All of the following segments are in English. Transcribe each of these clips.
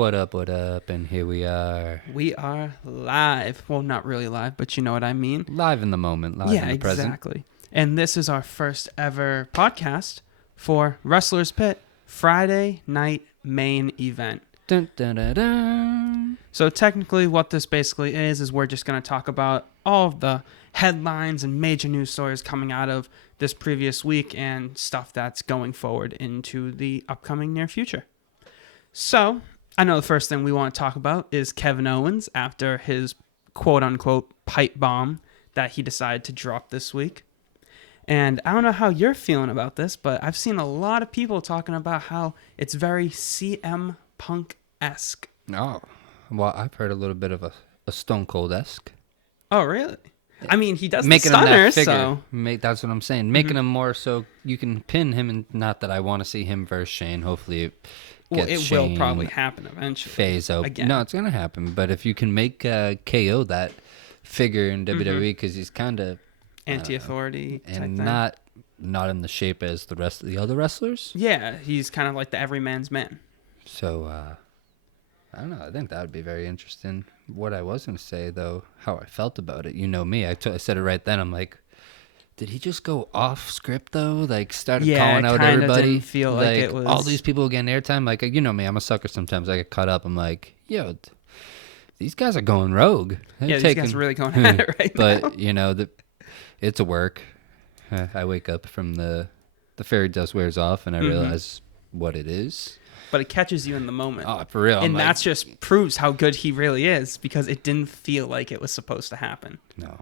What up, what up? And here we are. We are live. Well, not really live, but you know what I mean. Live in the moment, live in the present. Yeah, exactly. And this is our first ever podcast for Wrestler's Pit Friday night main event. Dun, dun, dun, dun. So technically what this basically is we're just going to talk about all of the headlines and major news stories coming out of this previous week and stuff that's going forward into the upcoming near future. So, I know the first thing we want to talk about is Kevin Owens after his quote-unquote pipe bomb that he decided to drop this week. And I don't know how you're feeling about this, but I've seen a lot of people talking about how it's very CM Punk-esque. Oh, well, I've heard a little bit of a Stone Cold-esque. Oh, really? I mean, he does Making the him that stunners, figure. so... That's what I'm saying. Making him more so you can pin him, and not that I want to see him versus Shane. Hopefully it Well, gets it Shane will probably happen eventually. phase out. Again. No, it's going to happen. But if you can make KO that figure in WWE, because he's kind of... Anti-authority type and thing. not in the shape as the rest of the other wrestlers. Yeah, he's kind of like the everyman's man. So, I don't know. I think that would be very interesting. What I was going to say, though, how I felt about it. You know me. I said it right then. I'm like, did he just go off script, though? Like, started calling out everybody? Didn't feel like it was... all these people getting airtime. Like, you know me. I'm a sucker sometimes. I get caught up. I'm like, yo, these guys are going rogue. These guys are really going at it right now. But, you know, it's a work. I wake up from the fairy dust wears off, and I realize what it is. But it catches you in the moment. Oh, for real. And that just proves how good he really is, because it didn't feel like it was supposed to happen. No.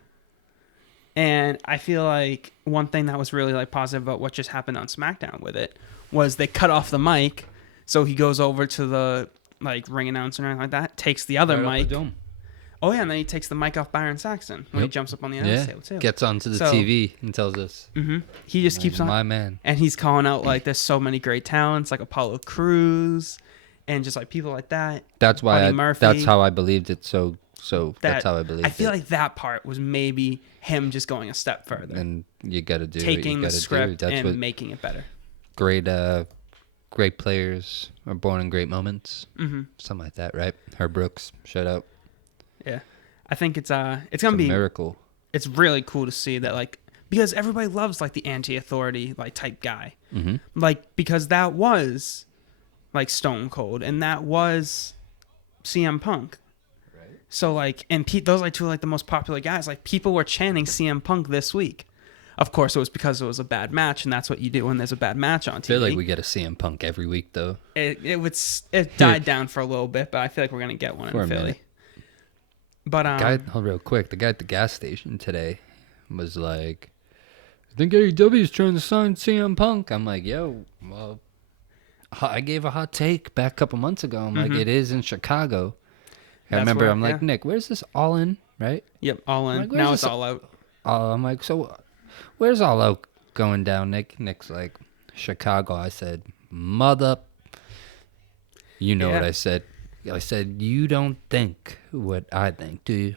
And I feel like one thing that was really like positive about what just happened on SmackDown with it was they cut off the mic, so he goes over to the like ring announcer and everything like that, takes the other mic. Oh yeah, and then he takes the mic off Byron Saxton when he jumps up on the announce table too. Gets onto the TV and tells us. He just keeps on. My man. And he's calling out like there's so many great talents like Apollo Crews and just like people like that. That's why Murphy. That's how I believed it. So that's how I believed it. I feel like that part was maybe him just going a step further. And you got to do taking what the you script do. and making it better. Great players are born in great moments. Something like that, right? Herb Brooks, shout out. Yeah, I think it's gonna be a miracle. It's really cool to see that, like, because everybody loves like the anti-authority like type guy, like because that was like Stone Cold and that was CM Punk. Right. So like, and those are like two of like the most popular guys. Like people were chanting CM Punk this week. Of course, it was because it was a bad match, and that's what you do when there's a bad match on TV. I feel like we get a CM Punk every week, though. It died down for a little bit, but I feel like we're gonna get one in Philly. Minute. But real quick, the guy at the gas station today was like, "I think AEW is trying to sign CM Punk." I'm like, "Yo, well, I gave a hot take back a couple months ago. I'm like, it is in Chicago." I'm like, Nick, where's this All In, right? Yep, All In. Like, now it's All Out. I'm like, so where's All Out going down, Nick? Nick's like, Chicago. I said, mother. You know what I said. I said, you don't think what I think, do you?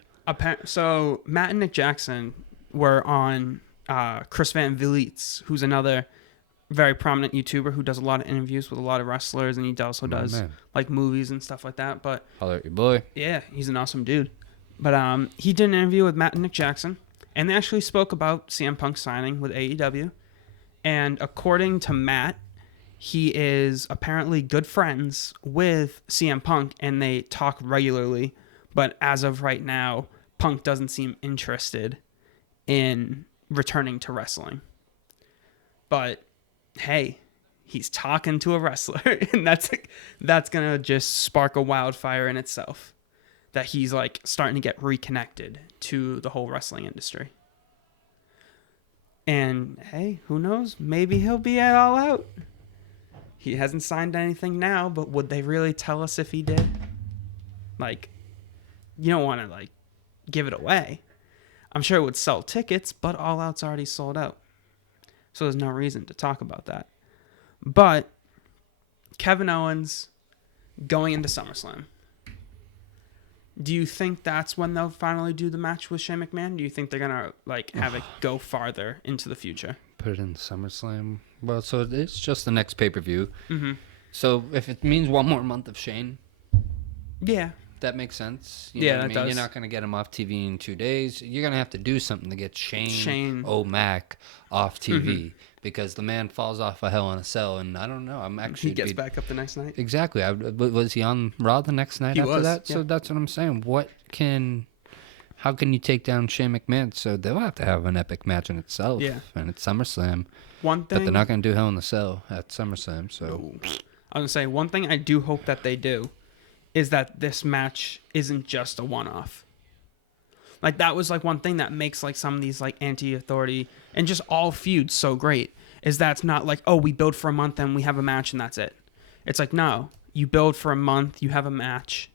So Matt and Nick Jackson were on Chris Van Vliet's, who's another very prominent YouTuber who does a lot of interviews with a lot of wrestlers, and he also does like movies and stuff like that. But holler at your boy. Yeah, he's an awesome dude. But he did an interview with Matt and Nick Jackson, and they actually spoke about CM Punk signing with AEW. And according to Matt, he is apparently good friends with CM Punk, and they talk regularly. But as of right now, Punk doesn't seem interested in returning to wrestling. But hey, he's talking to a wrestler, and that's gonna just spark a wildfire in itself. That he's like starting to get reconnected to the whole wrestling industry. And hey, who knows? Maybe he'll be at All Out. He hasn't signed anything now, but would they really tell us if he did? Like, you don't want to like give it away. I'm sure it would sell tickets, but All Out's already sold out. So there's no reason to talk about that. But Kevin Owens going into SummerSlam. Do you think that's when they'll finally do the match with Shane McMahon? Do you think they're going to like have it go farther into the future? Put it in SummerSlam. Well, so it's just the next pay-per-view. So if it means one more month of Shane, Yeah. That makes sense. Yeah, Know what I that mean? does. You're not going to get him off TV in 2 days. You're going to have to do something to get Shane Shane. O'Mac off TV because the man falls off a Hell in a Cell, and I don't know. I'm actually He gets back up the next night. exactly. Was he on Raw the next night He after was, that? yeah. So that's what I'm saying. How can you take down Shane McMahon? So they'll have to have an epic match in itself. Yeah. And it's SummerSlam. One thing. But they're not going to do Hell in a Cell at SummerSlam. So I was going to say, one thing I do hope that they do is that this match isn't just a one-off. Like, that was, like, one thing that makes, like, some of these, like, anti-authority and just all feuds so great is that it's not like, oh, we build for a month and we have a match and that's it. It's like, no, you build for a month, you have a match.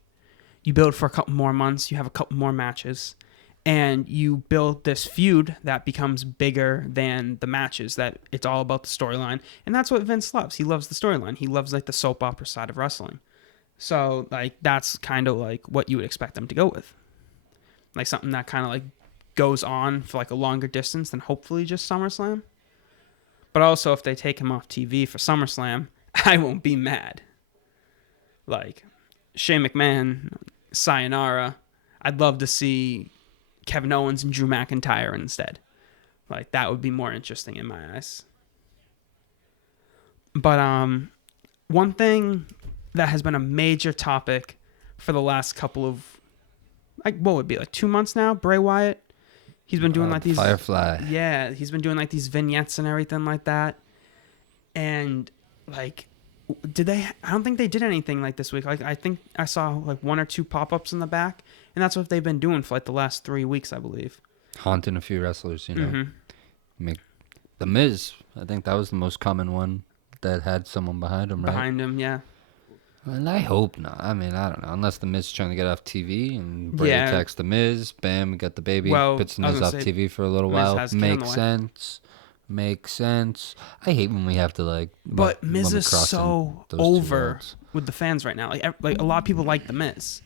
You build for a couple more months, you have a couple more matches. And you build this feud that becomes bigger than the matches, that it's all about the storyline. And that's what Vince loves. He loves the storyline. He loves, like, the soap opera side of wrestling. So, like, that's kind of, like, what you would expect them to go with. Like, something that kind of, like, goes on for, like, a longer distance than hopefully just SummerSlam. But also, if they take him off TV for SummerSlam, I won't be mad. Like, Shane McMahon, sayonara. I'd love to see Kevin Owens and Drew McIntyre instead. Like, that would be more interesting in my eyes. But, one thing that has been a major topic for the last couple of, like, what would it be, like 2 months now? Bray Wyatt, he's been doing like these Firefly. Yeah, he's been doing like these vignettes and everything like that. And like, I don't think they did anything like this week. Like, I think I saw like 1 or 2 pop-ups in the back, and that's what they've been doing for like the last 3 weeks, I believe. Haunting a few wrestlers, The Miz, I think that was the most common one that had someone behind him, right? Behind him, yeah. And I hope not. I mean, I don't know. Unless the Miz is trying to get off TV and Bray Yeah. attacks the Miz, bam, we got the baby, Well, puts the I was Miz off gonna say, TV for a little Miz while. has a kid on the Makes way. sense. Makes sense. I hate when we have to like. But when Miz we is cross so those two over worlds. with the fans right now. Like a lot of people like the Miz,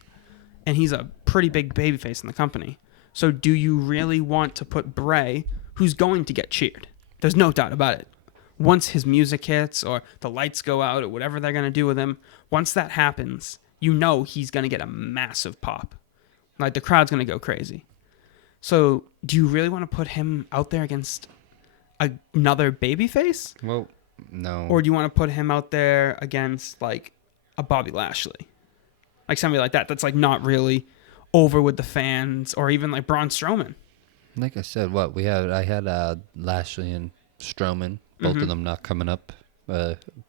and he's a pretty big babyface in the company. So do you really want to put Bray, who's going to get cheered? There's no doubt about it. Once his music hits or the lights go out or whatever they're going to do with him, once that happens, you know he's going to get a massive pop. Like, the crowd's going to go crazy. So do you really want to put him out there against another babyface? Well, no. Or do you want to put him out there against, like, a Bobby Lashley? Like, somebody like that that's, like, not really over with the fans, or even, like, Braun Strowman. Like I said, I had Lashley and Strowman, both of them not coming up.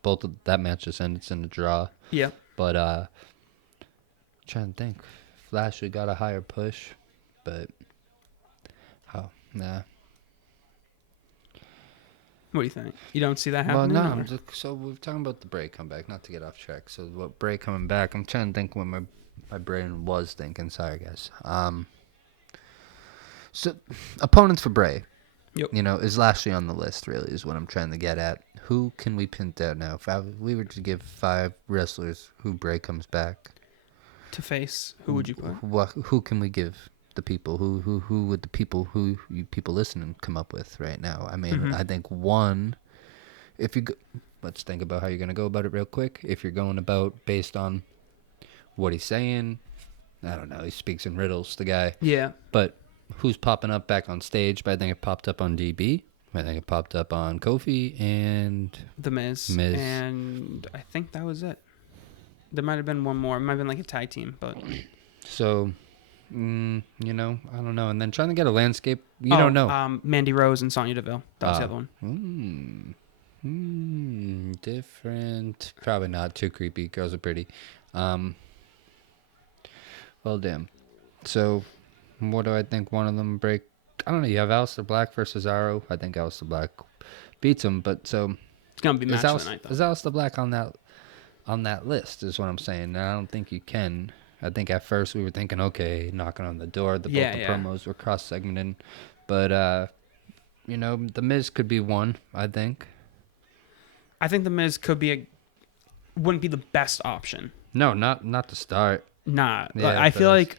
Both of that match just ended in a draw. Yeah. But trying to think, if Lashley got a higher push, but nah. What do you think? You don't see that Well, happening? no. So we're talking about the Bray comeback, not to get off track. So what Bray coming back? I'm trying to think what my brain was thinking. Sorry, guys. So opponents for Bray. Yep. Is Lashley on the list? Really, is what I'm trying to get at. Who can we pin down now? If we were to give 5 wrestlers who Bray comes back To face, who would you put? who can we give the people? Who would the people who you people listening come up with right now? I mean, I think one. If you go, let's think about how you're gonna go about it real quick. If you're going about based on what he's saying, I don't know. He speaks in riddles, the guy. Yeah. But who's popping up back on stage? But I think it popped up on DB. I think it popped up on Kofi and The Miz. And I think that was it. There might have been one more. It might have been like a tag team, but... So, I don't know. And then trying to get a landscape, you don't know. Mandy Rose and Sonya Deville. That was the other one. Different. Probably not too creepy. Girls are pretty. Well, damn. So, what do I think one of them break? I don't know. You have Aleister Black versus Cesaro. I think Aleister Black beats him. But so It's going to be match of the night, though. is Aleister Black on that list? Is what I'm saying. And I don't think you can. I think at first we were thinking, okay, knocking on the door. Both the promos were cross segmented, but the Miz could be one. I think. I think The Miz wouldn't be the best option. No, not to start. Nah. Yeah, I feel like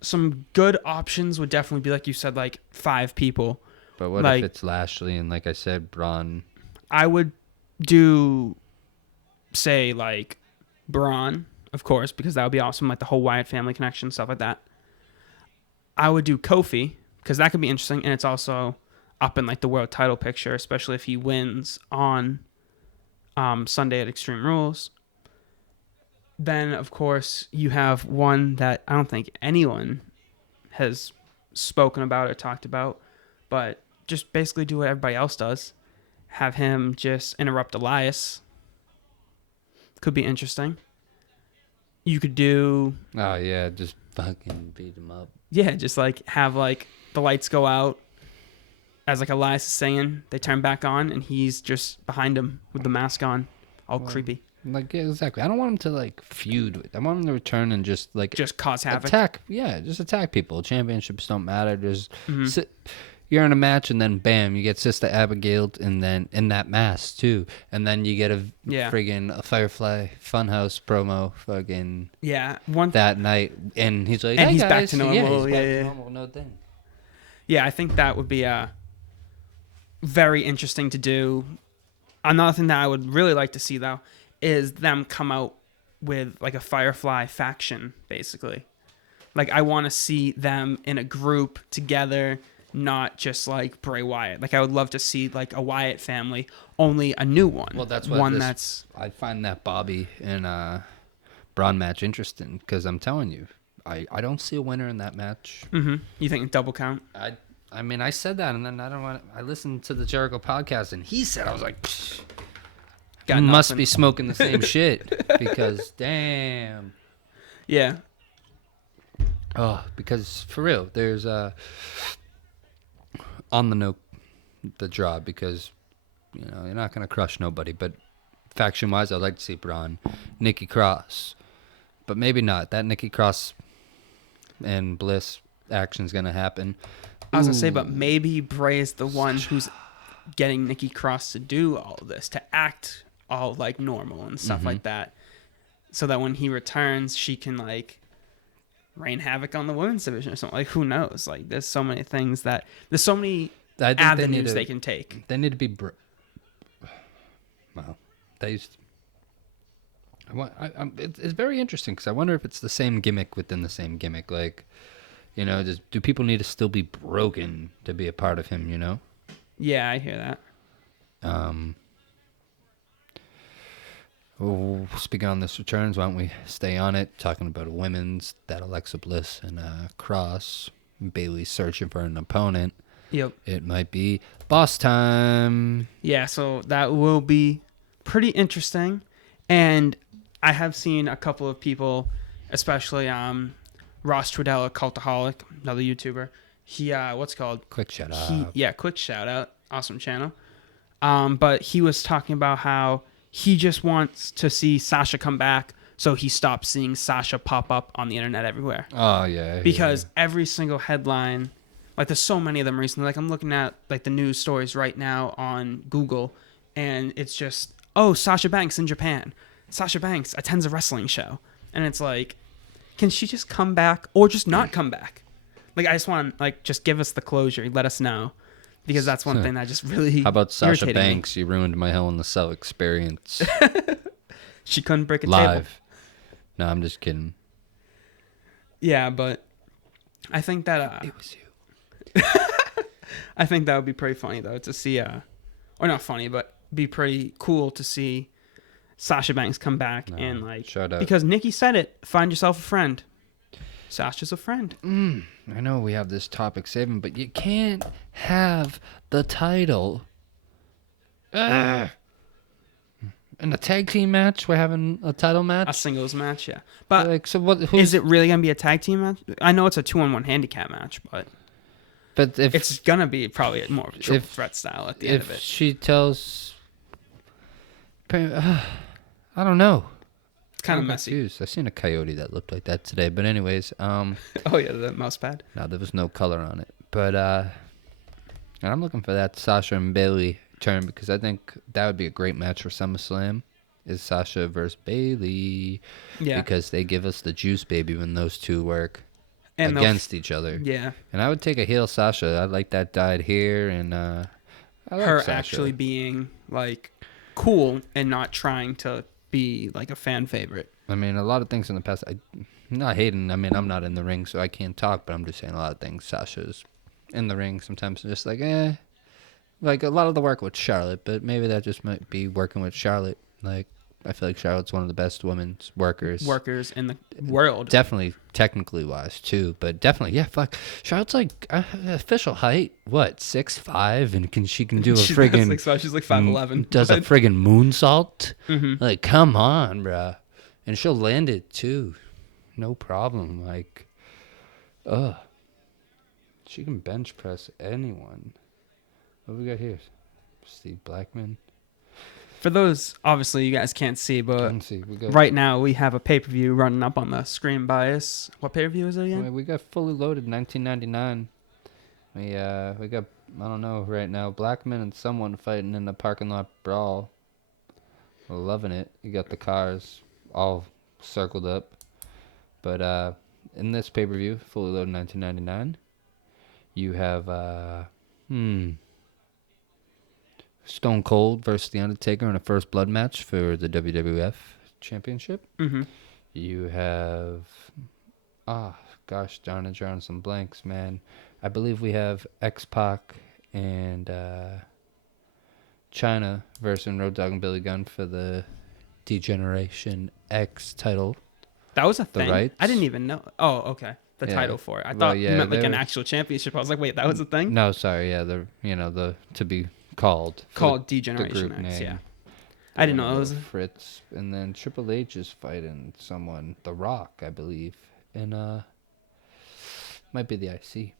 some good options would definitely be, like you said, like 5 people. But what if it's Lashley and, like I said, Braun? I would do, say, like, Braun of course, because that would be awesome, like the whole Wyatt family connection, stuff like that. I would do Kofi, because that could be interesting, and it's also up in like the world title picture, especially if he wins on Sunday at Extreme Rules. Then, of course, you have one that I don't think anyone has spoken about or talked about, but just basically do what everybody else does. Have him just interrupt Elias. Could be interesting. You could do... Oh, yeah, just fucking beat him up. Yeah, just like have like the lights go out as like Elias is saying, they turn back on, and he's just behind him with the mask on, all creepy. Like, yeah, exactly. I don't want him to, like, feud with. I want him to return and just, like... Just cause havoc. Attack. Yeah, just attack people. Championships don't matter. Just you're in a match, and then, bam, you get Sister Abigail, and then in that mask, too. And then you get a Firefly Funhouse promo fucking... Yeah. That night. And he's like, and hey, he's guys. back to normal. Yeah, he's back to normal. No thing. Yeah, I think that would be very interesting to do. Another thing that I would really like to see, though, is them come out with like a Firefly faction, basically. Like, I want to see them in a group together, not just like Bray Wyatt. Like, I would love to see like a Wyatt family, only a new one. Well, that's what I find that Bobby and Braun match interesting, because I'm telling you, I don't see a winner in that match. Mm-hmm. You think double count? I mean, I said that, and then I listened to the Jericho podcast, and he said, I was like, you must be smoking the same shit, because damn. Yeah. Oh, because for real, there's on the note, the draw, because, you know, you're not going to crush nobody, but faction-wise, I'd like to see Braun, Nikki Cross, but maybe not. That Nikki Cross and Bliss action's going to happen. I was going to say, but maybe Bray is the one who's getting Nikki Cross to do all of this, to act all like normal and stuff like that, so that when he returns, she can like rain havoc on the women's division or something. Like, who knows? Like, there's so many things there's so many avenues they can take. They need to be wow. It's very interesting, because I wonder if it's the same gimmick within the same gimmick. Like, you know, do people need to still be broken to be a part of him, you know? Yeah, I hear that. Speaking on this returns, why don't we stay on it? Talking about women's, that Alexa Bliss and Cross. Bailey searching for an opponent. Yep. It might be boss time. Yeah, so that will be pretty interesting. And I have seen a couple of people, especially Ross Trudell, Cultaholic, another YouTuber. He, what's it called? Quick shout out. Quick shout out. Awesome channel. But he was talking about how he just wants to see Sasha come back, so he stops seeing Sasha pop up on the internet everywhere. Oh, yeah. Because every single headline, like, there's so many of them recently. Like, I'm looking at, like, the news stories right now on Google, and it's just, oh, Sasha Banks in Japan. Sasha Banks attends a wrestling show. And it's like, can she just come back or just not come back? Like, I just want, like, just give us the closure. Let us know. Because that's one thing that just really How about Sasha Banks? Me. You ruined my Hell in the Cell experience. She couldn't break a live. table. No, I'm just kidding. Yeah, but I think that... it was you. I think that would be pretty funny, though, to see... or not funny, but be pretty cool to see Sasha Banks come back and, like... Shut up. Because Nikki said it. Find yourself a friend. Sasha's a friend. I know we have this topic saving, but you can't have the title. In a tag team match, we're having a title match. A singles match, yeah. But like, so what? Is it really gonna be a tag team match? I know it's a 2-on-1 handicap match, but if it's gonna be probably more of a triple threat style at the end of it. If she tells, I don't know. Kind of messy. Confused. I seen a coyote that looked like that today, but anyways, oh yeah, the mouse pad. No, there was no color on it, but and I'm looking for that Sasha and Bailey turn, because I think that would be a great match for SummerSlam. Is Sasha versus Bailey? Yeah, because they give us the juice, baby, when those two work and against each other. Yeah, and I would take a heel Sasha. I like that dyed hair, and I like her Sasha. Actually being like cool and not trying to be like a fan favorite. I mean, a lot of things in the past. I'm not hating. I mean, I'm not in the ring, so I can't talk. But I'm just saying a lot of things. Sasha's in the ring sometimes, just like like a lot of the work with Charlotte. But maybe that just might be working with Charlotte. Like I feel like Charlotte's one of the best women's workers. In the world. Definitely technically wise too, but definitely yeah. Fuck, Charlotte's like official height. What 6'5", and she can do a She's friggin' not 6'5", she's like 5'11". does a friggin' moonsault. Mm-hmm. Like come on, bruh. And she'll land it too, no problem. Like, she can bench press anyone. What we got here? Steve Blackman. For those, obviously, you guys can't see, but Let's see. We got right now we have a pay-per-view running up on the screen by us. What pay-per-view is it again? We got Fully Loaded 1999. We got, I don't know right now, Blackman and someone fighting in the parking lot brawl. Loving it. You got the cars all circled up. But in this pay-per-view, Fully Loaded 1999, you have Stone Cold versus The Undertaker in a first blood match for the WWF Championship. Mm-hmm. You have, gosh darn it, drawing some blanks, man. I believe we have X-Pac and China versus Road Dogg and Billy Gunn for the D-Generation X title. That was a thing? rights. I didn't even know. Oh, okay. The Yeah. title for it. I Well, thought yeah, you meant like they an were- actual championship. I was like, wait, that was a thing? No, sorry, yeah, the to be called. for Called the D-Generation group X, name. yeah. I didn't know it was... Fritz, and then Triple H is fighting someone, The Rock, I believe, and might be the IC.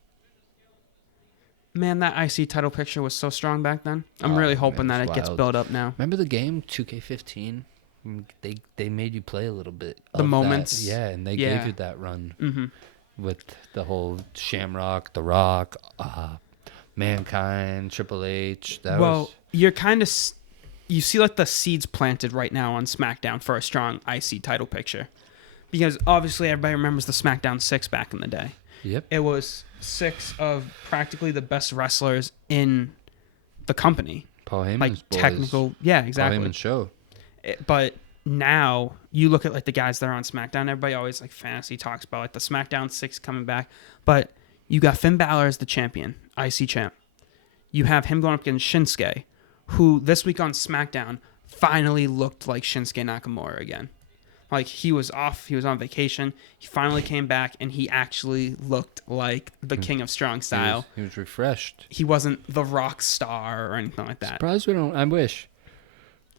Man, that IC title picture was so strong back then. I'm really hoping man, that it's it gets wild. built up now. Remember the game 2K15? They made you play a little bit. The of moments? that. Yeah, and they Yeah. gave you that run Mm-hmm. with the whole Shamrock, The Rock, Mankind, Triple H. You're kind of... You see like the seeds planted right now on SmackDown for a strong IC title picture. Because obviously everybody remembers the SmackDown 6 back in the day. Yep. It was 6 of practically the best wrestlers in the company. Paul Heyman's Like boys. technical... Yeah, exactly. Paul Heyman's show. But now you look at like the guys that are on SmackDown. Everybody always like fantasy talks about like the SmackDown 6 coming back. But you got Finn Balor as the champion, IC champ. You have him going up against Shinsuke, who this week on SmackDown finally looked like Shinsuke Nakamura again. Like he was off, he was on vacation. He finally came back and he actually looked like the king of strong style. He was refreshed. He wasn't the rock star or anything like that. Surprised we don't. I wish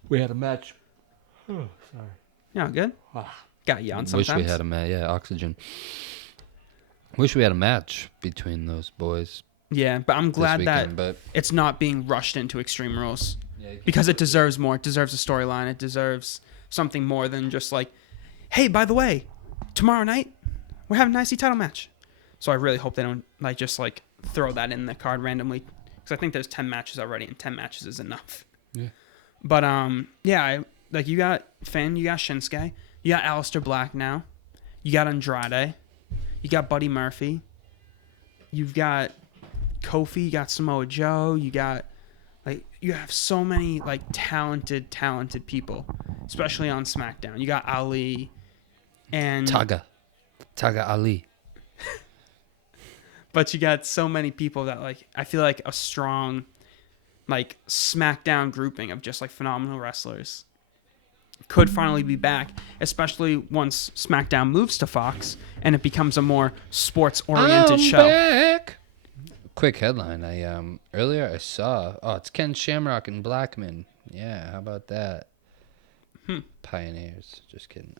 we had a match. Oh, sorry. Yeah, good. Got you on sometimes. Wish we had a match. Yeah, oxygen. Wish we had a match between those boys. Yeah, but I'm glad this weekend, but it's not being rushed into Extreme Rules yeah, because it deserves more. It deserves a storyline. It deserves something more than just like, hey, by the way, tomorrow night we're having an IC title match. So I really hope they don't like just like throw that in the card randomly because I think there's 10 matches already and 10 matches is enough. Yeah. But like you got Finn, you got Shinsuke, you got Aleister Black now, you got Andrade, you got Buddy Murphy, you've got Kofi, you got Samoa Joe, you have so many like talented people, especially on SmackDown. You got Ali and Taga Ali. but you got so many people that like I feel like a strong like SmackDown grouping of just like phenomenal wrestlers could finally be back, especially once SmackDown moves to Fox and it becomes a more sports oriented show. Back. Quick headline. Earlier I saw. Oh, it's Ken Shamrock and Blackman. Yeah, how about that? Pioneers. Just kidding.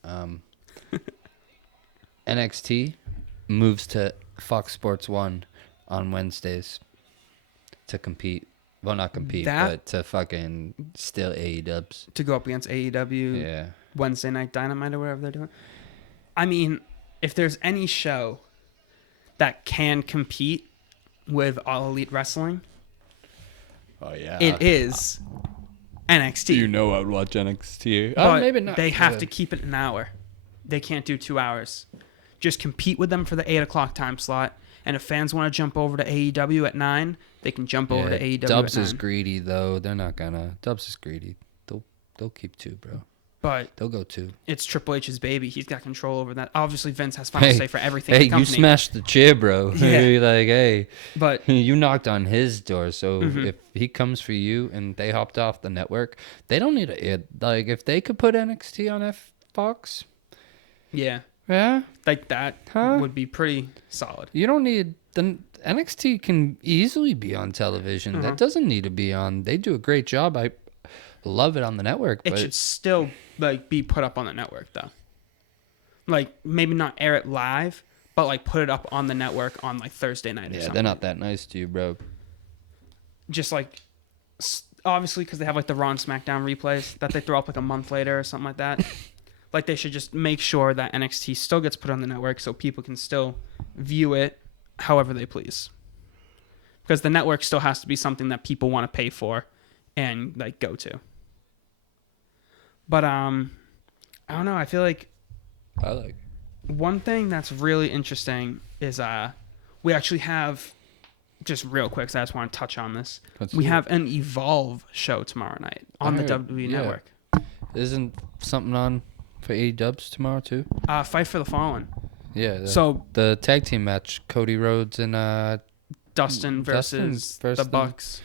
NXT moves to Fox Sports 1 on Wednesdays to compete. Well, not compete, but to fucking still AEWs. To go up against AEW, Yeah. Wednesday Night Dynamite or whatever they're doing. I mean, if there's any show that can compete with All Elite Wrestling, Oh yeah. it is NXT. You know I would watch NXT. But maybe not. they have to keep it an hour. They can't do 2 hours. Just compete with them for the 8 o'clock time slot. And if fans want to jump over to AEW at 9, they can jump over to AEW Dubs at 9. is greedy though. They're not gonna. Dubs is greedy. They'll keep 2, bro. But they'll go too. it's Triple H's baby. He's got control over that. Obviously, Vince has final say for everything. Hey, in the you company. smashed the chair, bro. Yeah. You're like, hey, But you knocked on his door. So if he comes for you and they hopped off the network, they don't need to. Like, if they could put NXT on Fox, yeah, like that Huh? would be pretty solid. you don't need the NXT can easily be on television. That doesn't need to be on. They do a great job. I love it on the network, It but should still like be put up on the network though. Like maybe not air it live, but like put it up on the network on like Thursday night or yeah, something. they're not that nice to you, bro. Just like obviously because they have like the Raw and SmackDown replays that they throw up like a month later or something like that. Like they should just make sure that NXT still gets put on the network so people can still view it however they please. Because the network still has to be something that people want to pay for and like go to. But I don't know, I feel like I like. one thing that's really interesting is we actually have, just real quick, so I just want to touch on this. We have an Evolve show tomorrow night on the WWE Network. Isn't something on for AEW tomorrow too? Fight for the Fallen. Yeah. So the tag team match, Cody Rhodes and Dustin versus the Bucks.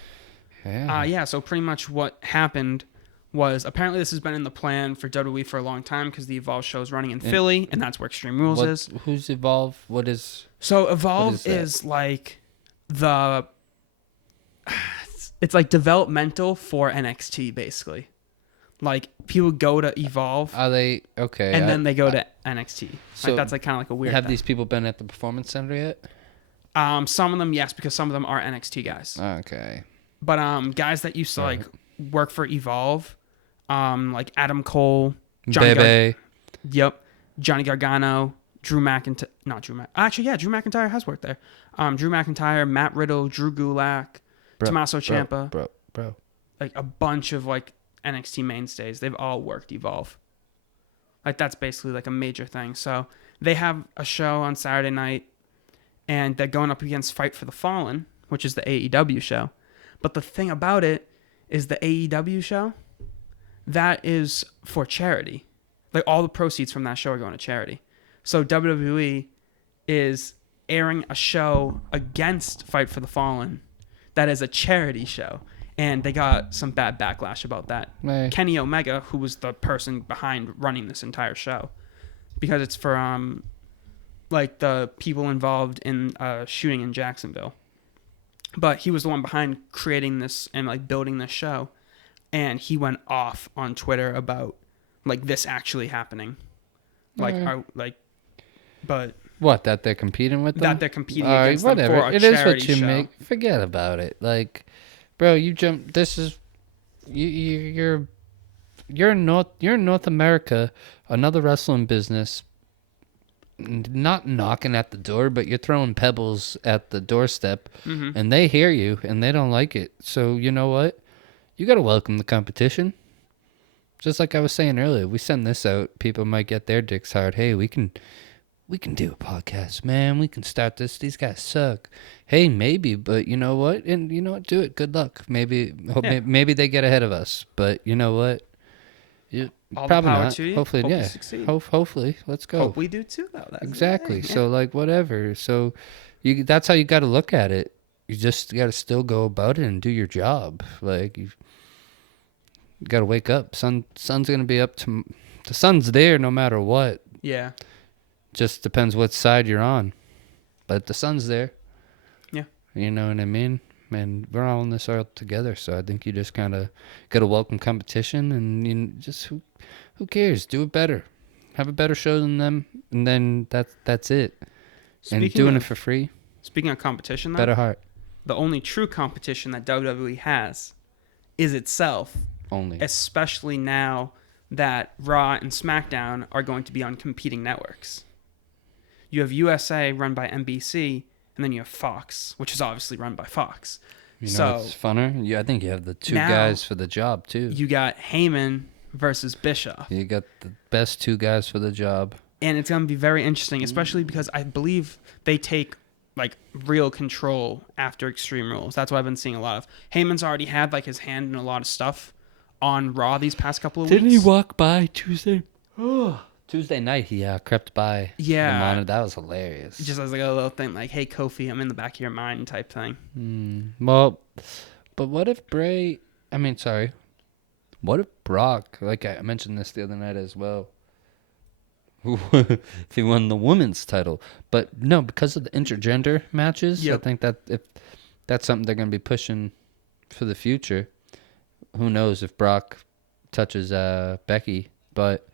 Yeah. So pretty much what happened was apparently this has been in the plan for WWE for a long time because the Evolve show is running in Philly, and that's where Extreme Rules is. Who's Evolve? What is? So Evolve is like the... It's like developmental for NXT, basically. Like, people go to Evolve. Are they... Okay. And then they go to NXT. So like, that's like kind of like a weird Have thing. these people been at the Performance Center yet? Some of them, yes, because some of them are NXT guys. Okay. But guys that used to like work for Evolve, like Adam Cole, Bebe. Johnny Gargano, Drew McIntyre. Not Drew McIntyre. Actually, yeah, Drew McIntyre has worked there. Drew McIntyre, Matt Riddle, Drew Gulak, Tommaso Ciampa. Bro. Like a bunch of like NXT mainstays. They've all worked Evolve. Like that's basically like a major thing. So they have a show on Saturday night, and they're going up against Fight for the Fallen, which is the AEW show. But the thing about it is the AEW show, that is for charity. Like all the proceeds from that show are going to charity. So WWE is airing a show against Fight for the Fallen that is a charity show. And they got some bad backlash about that. Hey. Kenny Omega, who was the person behind running this entire show, because it's for like the people involved in shooting in Jacksonville. But he was the one behind creating this and like building this show, and he went off on Twitter about like this actually happening, but What, that they're competing with them? that they're competing All right, against them whatever. for a It is charity what you show. make. Forget about it. Like, bro, you jump. This is you're in North America, another wrestling business. Not knocking at the door, but you're throwing pebbles at the doorstep, and they hear you, and they don't like it. So you know what? You got to welcome the competition. Just like I was saying earlier, we send this out, people might get their dicks hard. Hey, we can do a podcast, man. We can start this. These guys suck. Hey, maybe, but you know what? And you know what? Do it. Good luck. Maybe maybe they get ahead of us, but you know what? All probably the power not. to you. Hopefully, Hope yeah. you succeed. Hopefully, let's go. Hope we do too, though. That's Exactly. the thing, So like whatever. So that's how you got to look at it. You just got to still go about it and do your job. Like you got to wake up. Sun's gonna be up to. The sun's there no matter what. Yeah. Just depends what side you're on, but the sun's there. Yeah. You know what I mean? And we're all in this earth together. So I think you just kind of got to welcome competition, and you just who cares? Do it better. Have a better show than them, and then that's it. And doing it for free. Speaking of competition, though, Better heart. the only true competition that WWE has is itself. Only. Especially now that Raw and SmackDown are going to be on competing networks. You have USA run by NBC, and then you have Fox, which is obviously run by Fox. You know so what's funner? Yeah, I think you have the two now, guys for the job too. You got Heyman versus Bischoff. You got the best two guys for the job. And it's going to be very interesting, especially because I believe they take like real control after Extreme Rules. That's what I've been seeing a lot of. Heyman's already had like his hand in a lot of stuff on Raw these past couple of weeks. Didn't he walk by Tuesday? Oh, Tuesday night he crept by. Yeah. the monitor. That was hilarious. Just as like a little thing, like, "Hey, Kofi, I'm in the back of your mind," type thing. Well, but what if what if Brock, like I mentioned this the other night as well, if he won the women's title, but no, because of the intergender matches, Yep. I think that if that's something they're going to be pushing for the future. Who knows if Brock touches Becky, but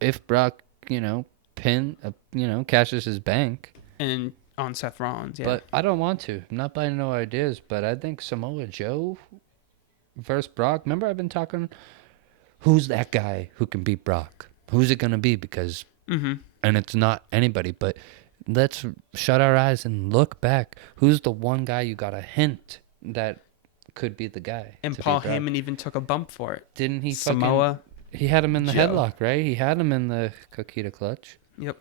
if Brock, cashes his bank. And on Seth Rollins, yeah. But I don't want to. I'm not buying no ideas, but I think Samoa Joe versus Brock. Remember I've been talking, who's that guy who can beat Brock? Who's it going to be? Because, and it's not anybody, but let's shut our eyes and look back. Who's the one guy you got a hint that could be the guy? And to Paul beat Brock? Heyman even took a bump for it. Didn't he Samoa he had him in the Joe. headlock, right? He had him in the Coquita clutch. Yep.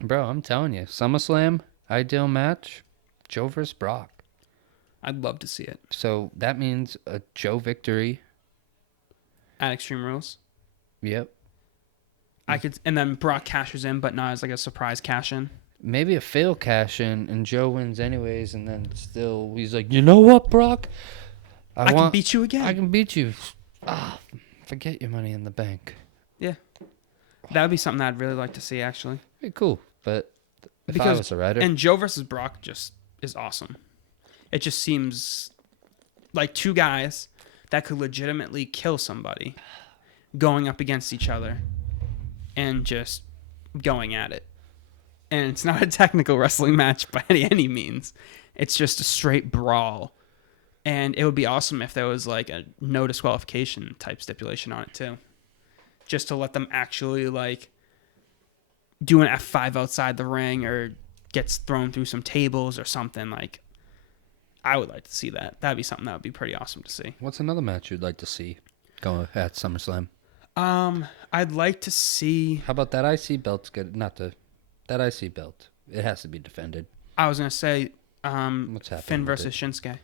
Bro, I'm telling you, SummerSlam, ideal match, Joe versus Brock. I'd love to see it. So that means a Joe victory. At Extreme Rules. Yep. And then Brock cashes in, but not as like a surprise cash in. Maybe a fail cash in and Joe wins anyways, and then still he's like, you know what, Brock? I can beat you again. I can beat you. Forget your money in the bank. Yeah. That would be something I'd really like to see, actually. Pretty cool, but if I was a writer. And Joe versus Brock just is awesome. It just seems like two guys that could legitimately kill somebody going up against each other and just going at it. And it's not a technical wrestling match by any means. It's just a straight brawl. And it would be awesome if there was like a no disqualification type stipulation on it too. Just to let them actually like do an F5 outside the ring or gets thrown through some tables or something. Like, I would like to see that. That'd be something that would be pretty awesome to see. What's another match you'd like to see going at SummerSlam? I'd like to see. How about that IC belt's good? That IC belt. It has to be defended. I was gonna say, What's happening Finn with versus Shinsuke.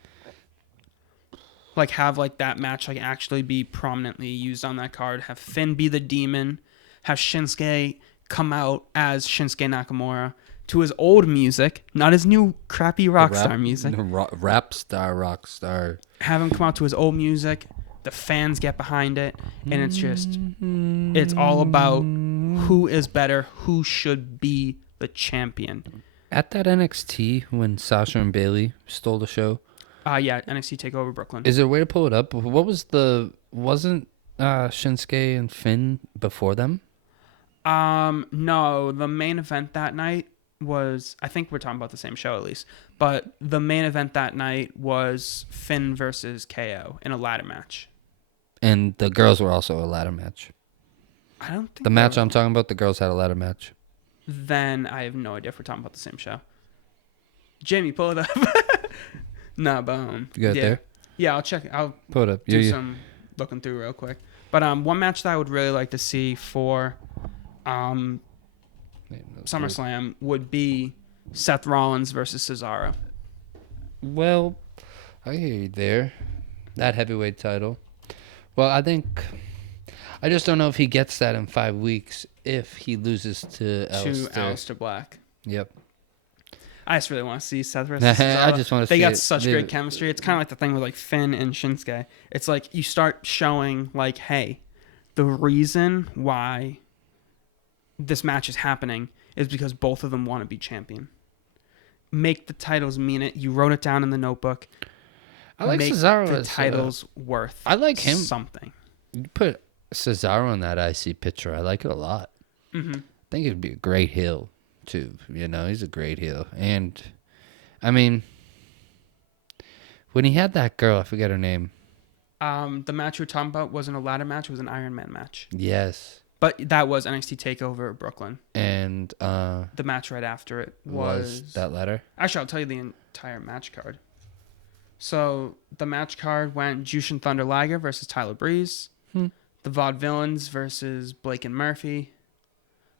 Like, have like that match like actually be prominently used on that card. Have Finn be the demon. Have Shinsuke come out as Shinsuke Nakamura to his old music, not his new crappy rockstar music. Rap star. Have him come out to his old music. The fans get behind it, and it's all about who is better, who should be the champion. At that NXT when Sasha and Bailey stole the show. Yeah, NXT TakeOver Brooklyn. Is there a way to pull it up? Wasn't Shinsuke and Finn before them? No, the main event that night was, I think we're talking about the same show at least, but the main event that night was Finn versus KO in a ladder match. And the girls were also a ladder match. I don't think The match I'm talking about, the girls had a ladder match. Then I have no idea if we're talking about the same show. Jamie, pull it up. No, but You got it there? Yeah, I'll check. I'll Pull it up. do some looking through real quick. But one match that I would really like to see for SummerSlam would be Seth Rollins versus Cesaro. Well, I hear you there. That heavyweight title. Well, I just don't know if he gets that in 5 weeks if he loses to Aleister Black. Yep. I just really want to see Seth versus Cesaro. I just want to see They got it. such great chemistry. It's kind of like the thing with like Finn and Shinsuke. It's like you start showing like, hey, the reason why this match is happening is because both of them want to be champion. Make the titles mean it. You wrote it down in the notebook. I like Make Cesaro the as titles worth. I like him. Something. You put Cesaro in that IC picture. I like it a lot. Mm-hmm. I think it'd be a great heel too. He's a great heel. And I mean, when he had that girl, I forget her name. The match you're talking about wasn't a ladder match. It was an Iron Man match. Yes. But that was NXT TakeOver Brooklyn. And the match right after it was that ladder. Actually, I'll tell you the entire match card. So the match card went Jushin Thunder Liger versus Tyler Breeze. The Vaudevillains versus Blake and Murphy.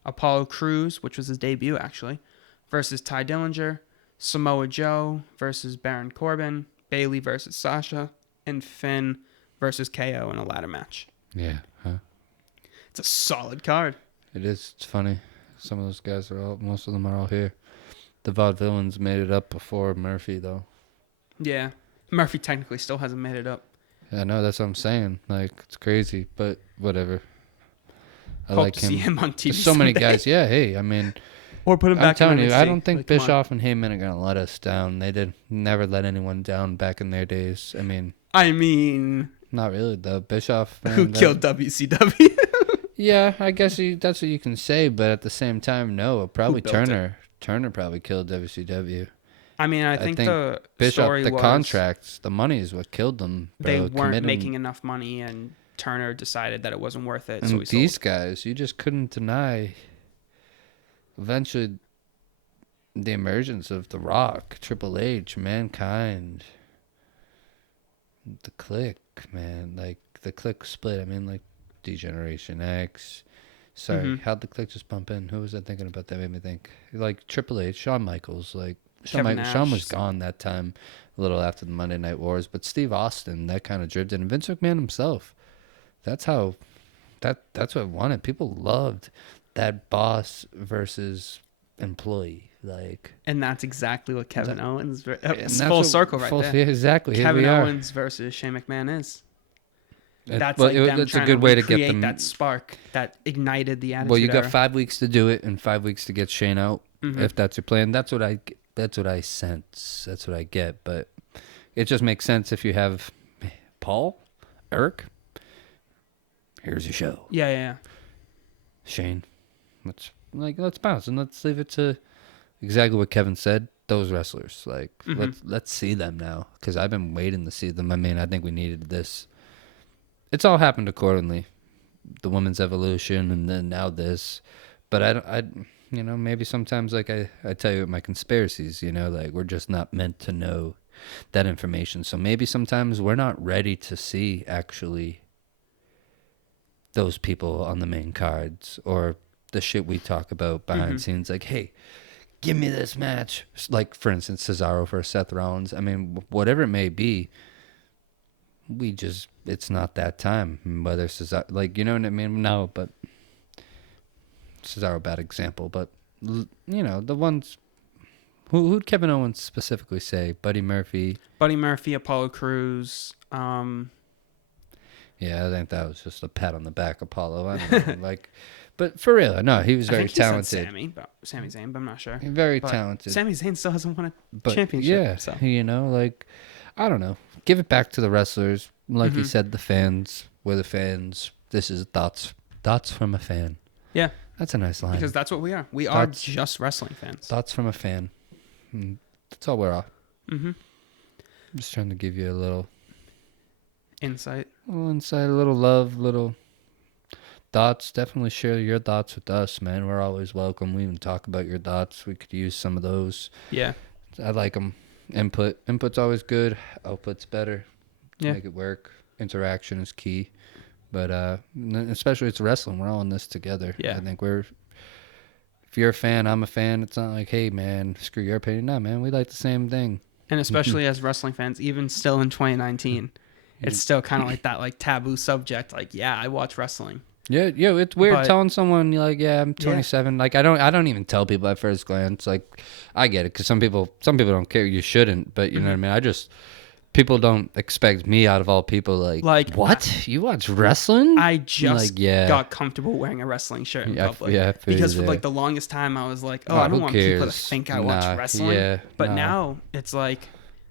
Apollo Crews, which was his debut actually, versus Ty Dillinger. Samoa Joe versus Baron Corbin. Bailey versus Sasha. And Finn versus KO in a ladder match. Yeah. Huh? It's a solid card. It is. It's funny. Some of those guys most of them are all here. The Vaudevillains made it up before Murphy, though. Yeah. Murphy technically still hasn't made it up. Yeah, I know. That's what I'm saying. Like, it's crazy, but whatever. I Hope like to see him on TV There's so many someday. guys. Yeah, hey, I mean, Or put him I'm back telling in you, NXT. I don't think Like, come on. Bischoff and Heyman are going to let us down. They did never let anyone down back in their days. I mean, not really, though. Bischoff, man, who killed WCW? Yeah, I guess that's what you can say, but at the same time, no. Probably built Turner. Turner probably killed WCW. I mean, I think the Bischoff, story the was contracts, the money is what killed them. they Bro. weren't Committing- making enough money, and Turner decided that it wasn't worth it. So And he these sold. guys, you just couldn't deny. Eventually, the emergence of The Rock, Triple H, Mankind, the Click, man, like the Click split. I mean, like Degeneration X. Sorry, how'd the Click just bump in? Who was I thinking about that made me think? Like Triple H, Shawn Michaels, like Kevin Shawn was Nash. gone that time, a little after the Monday Night Wars, but Steve Austin, that kind of drifted, and Vince McMahon himself. That's how. That's what wanted. People loved that boss versus employee, like. And that's exactly what Kevin Owens. And It's that's full what- circle right there. Yeah, exactly. Here Kevin we are. Owens versus Shane McMahon is. That's Well, like them that's a trying good way to get recreate them. that spark that ignited the attitude. Well, you got era. 5 weeks to do it and 5 weeks to get Shane out. Mhm. If that's your plan, that's what I sense. That's what I get. But it just makes sense if you have Paul, Eric. Here's your show, Yeah, yeah, yeah. Shane. Let's bounce and let's leave it to exactly what Kevin said. Those wrestlers, like let's see them now, because I've been waiting to see them. I mean, I think we needed this. It's all happened accordingly. The women's evolution, and then now this. But I maybe sometimes, like I tell you my conspiracies, like we're just not meant to know that information. So maybe sometimes we're not ready to see actually those people on the main cards, or the shit we talk about behind scenes. Like, hey, give me this match. Like, for instance, Cesaro versus Seth Rollins. I mean, whatever it may be, it's not that time. Whether Cesaro, like, you know what I mean? No, but Cesaro, bad example. But, the ones, who'd Kevin Owens specifically say? Buddy Murphy. Apollo Crews. Yeah, I think that was just a pat on the back, Apollo. I don't know, like, but for real, no, he was I very think he said talented. Sami Zayn, but I'm not sure. Very But talented. Sami Zayn still hasn't won a But championship. yeah, So. like, I don't know. Give it back to the wrestlers. Like you said, the fans. We're the fans. This is thoughts from a fan. Yeah, That's a nice line. because that's what we are. We are Thoughts- just wrestling fans. Thoughts from a fan. That's all we're all. Mm-hmm. I'm just trying to give you a little Insight. insight, a little love, little thoughts. Definitely share your thoughts with us, man. We're always welcome. We even talk about your thoughts. We could use some of those. Yeah. I like them. Input's always good. Output's better. To Yeah. make it work. Interaction is key. But especially it's wrestling. We're all in this together. Yeah. I think if you're a fan, I'm a fan. It's not like, hey, man, screw your opinion. No, man, we like the same thing. And especially as wrestling fans, even still in 2019, it's still kind of like that like taboo subject. Like, yeah, I watch wrestling. Yeah, it's weird But- telling someone you're like, yeah, I'm 27. Like, I don't even tell people at first glance. Like, I get it, because some people don't care. You shouldn't, but you know what I mean. People don't expect me, out of all people, like what? You watch wrestling? I just Like, yeah. got comfortable wearing a wrestling shirt in public. I feel you because for there. like the longest time, I was like, Oh, I don't who want people to cares? think I watch Nah, wrestling. yeah, but nah. now it's like,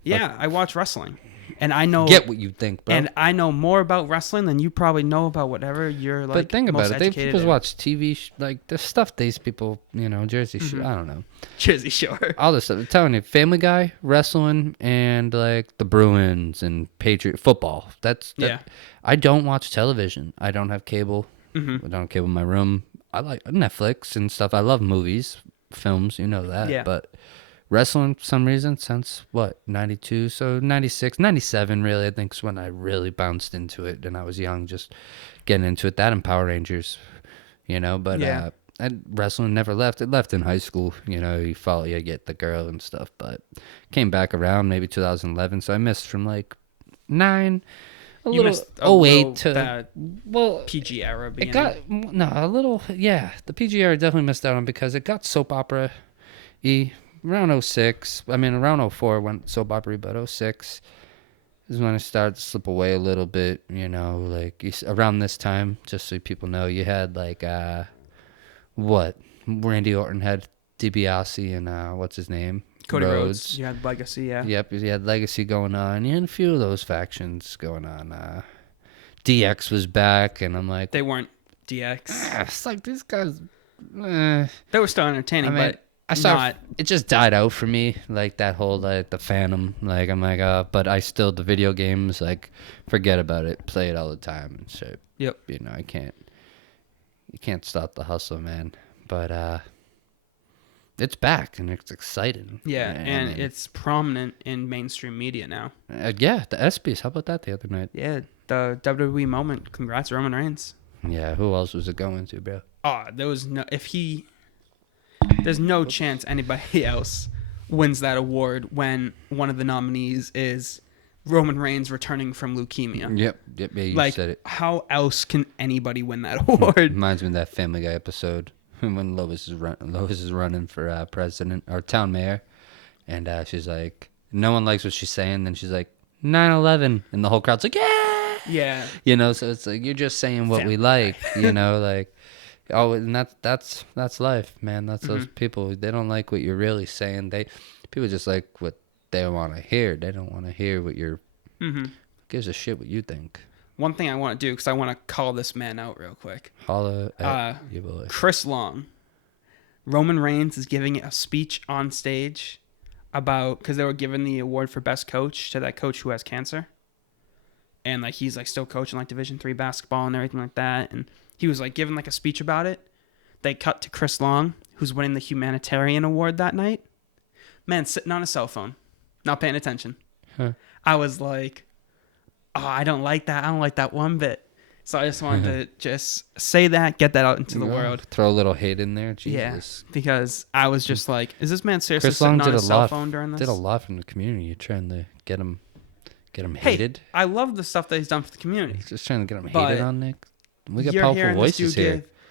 yeah, I watch wrestling. And I know Get what you think, bro. and I know more about wrestling than you probably know about whatever you're like. But think most about it. They educated people in. watch TV, like the stuff these people, Jersey Shore. I don't know. Jersey Shore. All this stuff. I'm telling you, Family Guy, wrestling, and like the Bruins and Patriot football. Yeah. I don't watch television. I don't have cable. Mm-hmm. I don't have cable in my room. I like Netflix and stuff. I love movies, films. You know that. Yeah. But wrestling, for some reason, since 92, so 96, 97 really, I think is when I really bounced into it. And I was young, just getting into it. That and Power Rangers, but Yeah. and wrestling never left. It left in high school, you get the girl and stuff, but came back around maybe 2011. So I missed from like 9 a You little missed a little 08 to that well, PG era it beginning. got no a little yeah. The PGR definitely missed out on because it got soap opera around 06. I mean around 04 went soap opera, but 06 is when it started to slip away a little bit. You know, like around this time, just so people know, you had like what Randy Orton had DiBiase and what's his name Cody Rhodes. You had Legacy, yeah. Yep, you had Legacy going on. You had a few of those factions going on. DX was back, and I'm like, They weren't DX. it's like these guys. Eh. They were still entertaining, I mean, but I saw not. it just died out for me, like that whole like the Phantom. Like I'm like, but I still the video games like forget about it, play it all the time and shit. Yep. You know, you can't stop the hustle, man. But it's back and it's exciting. Yeah, and it's prominent in mainstream media now. Yeah, the ESPYs. How about that the other night? Yeah, the WWE moment. Congrats, Roman Reigns. Yeah, who else was it going to, bro? Oh, there's no chance anybody else wins that award when one of the nominees is Roman Reigns returning from leukemia. Yep, yeah, you said it. How else can anybody win that award? Reminds me of that Family Guy episode when Lois is running for president or town mayor, and she's like, no one likes what she's saying. Then she's like, 9/11, and the whole crowd's like, yeah, Yeah. you know. So it's like you're just saying what we like, you know, like. Oh, and that's life, man. That's those people. They don't like what you're really saying. People just like what they want to hear. They don't want to hear what you're. Gives a shit what you think. One thing I want to do, because I want to call this man out real quick. Holla at you boy. Chris Long. Roman Reigns is giving a speech on stage about, because they were giving the award for best coach to that coach who has cancer. And like he's like still coaching like Division III basketball and everything like that. And he was like giving like a speech about it. They cut to Chris Long, who's winning the humanitarian award that night. Man, sitting on a cell phone, not paying attention. Huh. I was like, oh, I don't like that. I don't like that one bit. So I just wanted to just say that, get that out into the world. Throw a little hate in there. Jesus. Yeah, because I was just like, is this man seriously Chris Long sitting on did his a cell lot. phone during this? Did a lot from the community. You're trying to get him Hey, hated. I love the stuff that he's done for the community. He's just trying to get him But hated on, Nick. We got You're powerful hearing this voices dude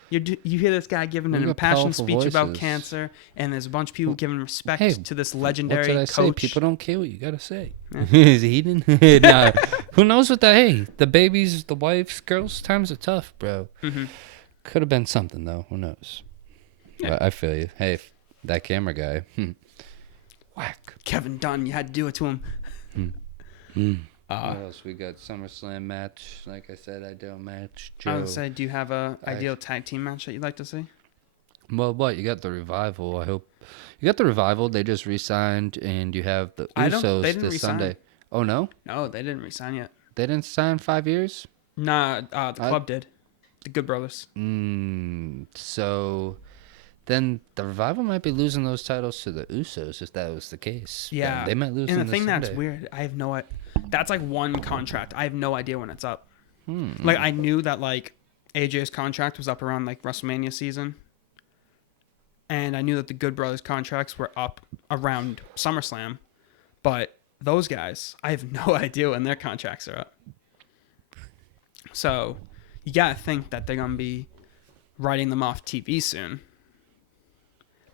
here. You hear this guy giving We an got impassioned powerful speech about voices. cancer, and there's a bunch of people giving respect Hey, to this What legendary did I say? coach. People don't care what you gotta say. Yeah. Is he eating? Nah. Who knows what that? Hey, the babies, the wives, girls, times are tough, bro. Mm-hmm. Could have been something though. Who knows? Yeah. But I feel you. Hey, that camera guy. Whack. Kevin Dunn, you had to do it to him. What else we got? SummerSlam match. Like I said, ideal match. I Joe. would say, do you have a ideal tag team match that you'd like to see? Well, what you got the Revival. I hope you got the Revival. They just re-signed, and you have the They Usos didn't this re-sign. Sunday. Oh no, No, they didn't resign yet. they didn't sign 5 years. Nah, the club did. The Good Brothers. So then the Revival might be losing those titles to the Usos if that was the case. Then Yeah, they might lose. And them the this thing that's Sunday. weird, I have no. That's like one contract. I have no idea when it's up. Hmm. Like I knew that like AJ's contract was up around like WrestleMania season, and I knew that the Good Brothers contracts were up around SummerSlam, but those guys, I have no idea when their contracts are up. So you gotta think that they're gonna be writing them off TV soon.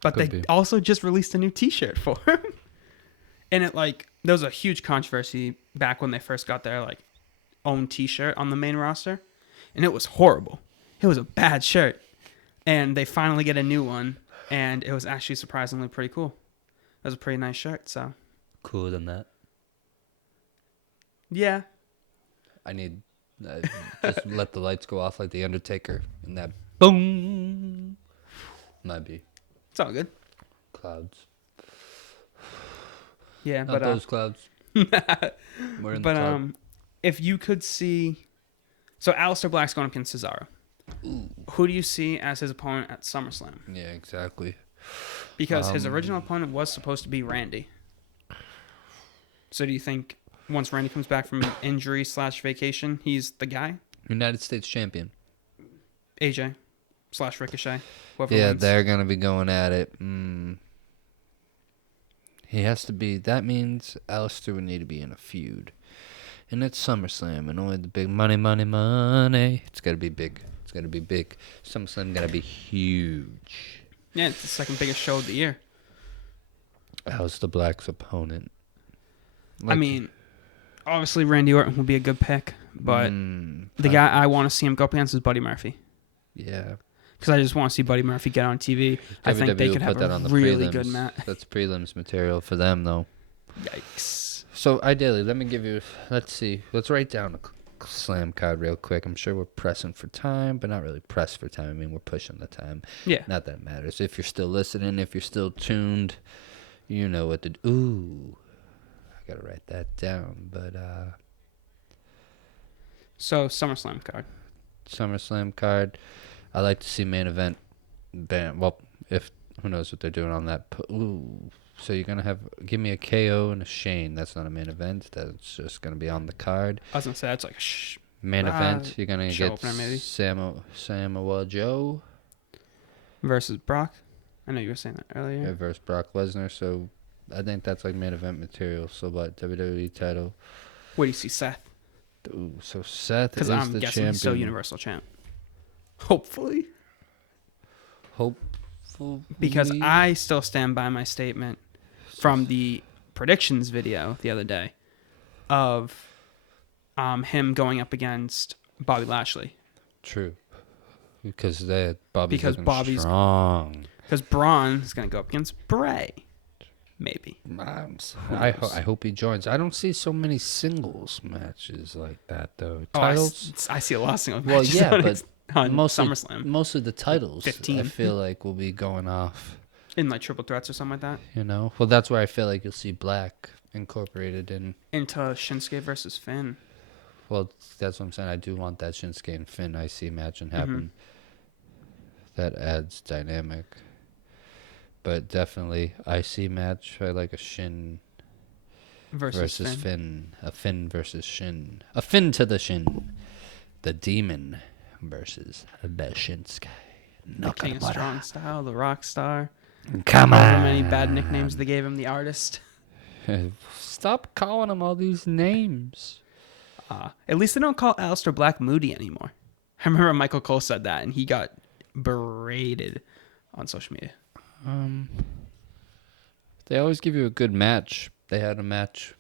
But Could they be. also just released a new T-shirt for him. And it like there was a huge controversy back when they first got their like own T-shirt on the main roster, and it was horrible. It was a bad shirt, and they finally get a new one, and it was actually surprisingly pretty cool. It was a pretty nice shirt. So Cooler than that. yeah, I need just let the lights go off like the Undertaker and that boom. Might be it's all good. clouds. Yeah, Not but those clouds. We're in the cloud. if you could see, so Aleister Black's going up against Cesaro. Who do you see as his opponent at SummerSlam? Yeah, exactly. Because his original opponent was supposed to be Randy. So do you think once Randy comes back from injury / vacation, he's the guy? United States champion. AJ / Ricochet. Whoever Yeah, wins. they're gonna be going at it. He has to be. That means Aleister would need to be in a feud, And it's SummerSlam, and only the big money. It's got to be big. It's got to be big. SummerSlam got to be huge. Yeah, it's the second biggest show of the year. How's the Black's opponent? I mean, obviously Randy Orton would be a good pick, but the guy I want to see him go up against is Buddy Murphy. Yeah. Because I just want to see Buddy Murphy get on TV. I think they could have a really good match. That's prelims material for them, though. Yikes. So, ideally, let me give you, let's see. Let's write down a slam card real quick. I'm sure we're pressing for time, but not really pressed for time. I mean, we're pushing the time. Yeah. Not that it matters. If you're still listening, if you're still tuned, you know what to do. Ooh. I got to write that down, but, So, SummerSlam card. SummerSlam card. I like to see main event. Bam. Well, if who knows what they're doing on that. Ooh. So you're gonna give me a KO and a Shane. That's not a main event. That's just gonna be on the card. I was gonna say that's like a main event. You're gonna get opener, maybe. Samoa Joe versus Brock. I know you were saying that earlier. Versus Brock Lesnar. So I think that's like main event material. So what? WWE title. Where do you see Seth? Ooh, so Seth is the champion. Because I'm guessing he's still Universal Champ. Hopefully. Because I still stand by my statement from the predictions video the other day of him going up against Bobby Lashley. True. Because Bobby's strong. Because Braun is going to go up against Bray. Maybe. I hope he joins. I don't see so many singles matches like that, though. Titles? I see a lot of singles matches. Well, yeah, but on SummerSlam. Most of the titles, 15. I feel like, will be going off. In like triple threats or something like that? You know? Well, that's where I feel like you'll see Black incorporated in. Into Shinsuke versus Finn. Well, that's what I'm saying. I do want that Shinsuke and Finn IC match and happen. That adds dynamic. But definitely, IC match. I like a Shin versus Finn. A Finn versus Shin. A Finn to the Shin. The Demon versus the Shinsuke. The King of Strong Style, the Rock Star. Come on. However many bad nicknames they gave him, the artist. Stop calling him all these names. At least they don't call Aleister Black Moody anymore. I remember Michael Cole said that, and he got berated on social media. They always give you a good match. They had a match,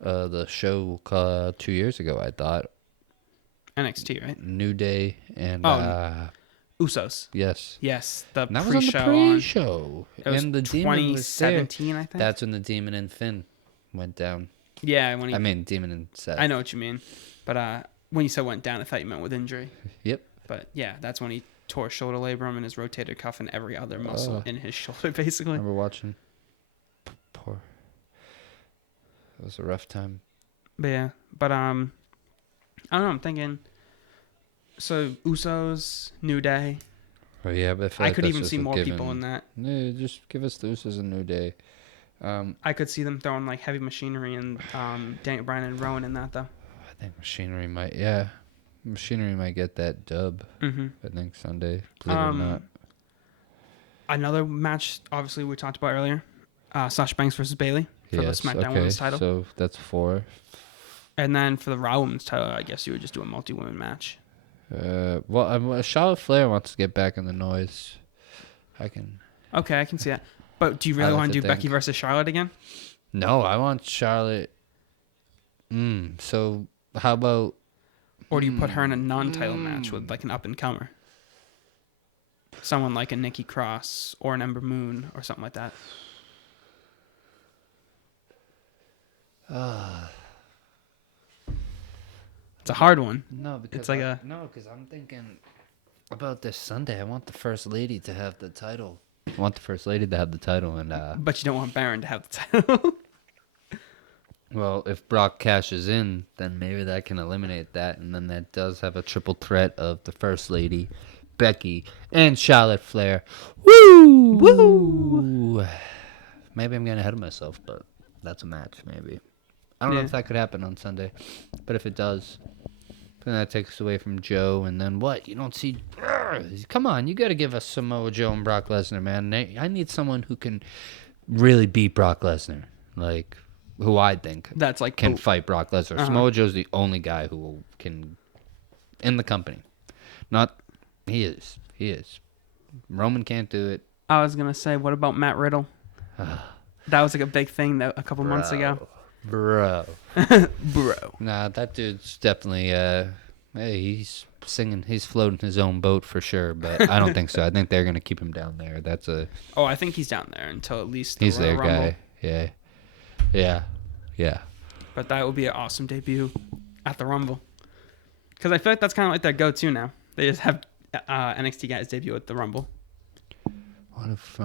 the show 2 years ago, I thought. NXT, right? New Day and Usos. Yes. Yes, the that pre-show. Was on the pre-show. It was and the 2017, I think. That's when the Demon and Finn went down. Yeah, Demon and Seth. I know what you mean, but when you said went down, I thought you meant with injury. Yep. But yeah, that's when he tore shoulder labrum and his rotator cuff and every other muscle in his shoulder, basically. I remember watching. Poor. It was a rough time. But yeah, but I don't know. I'm thinking. So Usos, New Day. Oh yeah, but I could even see more people in that. Yeah, just give us the Usos a New Day. I could see them throwing like Heavy Machinery and Daniel Bryan and Rowan in that though. I think Machinery might get that dub. I think Sunday. Believe it or not. Another match, obviously we talked about earlier, Sasha Banks versus Bayley for the SmackDown Women's title. So that's 4. And then for the Raw Women's title, I guess you would just do a multi-women match. Charlotte Flair wants to get back in the noise. Okay, I can see that. But do you really want to do Becky versus Charlotte again? No, I want Charlotte. So how about? Or do you put her in a non-title match with like an up-and-comer? Someone like a Nikki Cross or an Ember Moon or something like that. It's a hard one. No, because because I'm thinking about this Sunday. I want the First Lady to have the title. And but you don't want Baron to have the title. Well, if Brock cashes in, then maybe that can eliminate that, and then that does have a triple threat of the First Lady, Becky, and Charlotte Flair. Woo! Woo! Maybe I'm getting ahead of myself, but that's a match, maybe. I don't know if that could happen on Sunday, but if it does, then that takes away from Joe, and then what? You don't see... Come on, you got to give us Samoa Joe and Brock Lesnar, man. I need someone who can really beat Brock Lesnar. Like, who I think That's like can fight Brock Lesnar. Samoa Joe's the only guy who can in the company. Not he is. He is. Roman can't do it. I was gonna say, what about Matt Riddle? That was like a big thing that a couple months ago. Bro. Bro. Nah, that dude's definitely hey, he's singing, he's floating his own boat for sure, but I don't think so. I think they're gonna keep him down there. That's a Oh, I think he's down there until at least he's Royal their Rumble. guy. Yeah. Yeah. Yeah. But that would be an awesome debut at the Rumble. Because I feel like that's kind of like their go-to now. They just have NXT guys debut at the Rumble. What if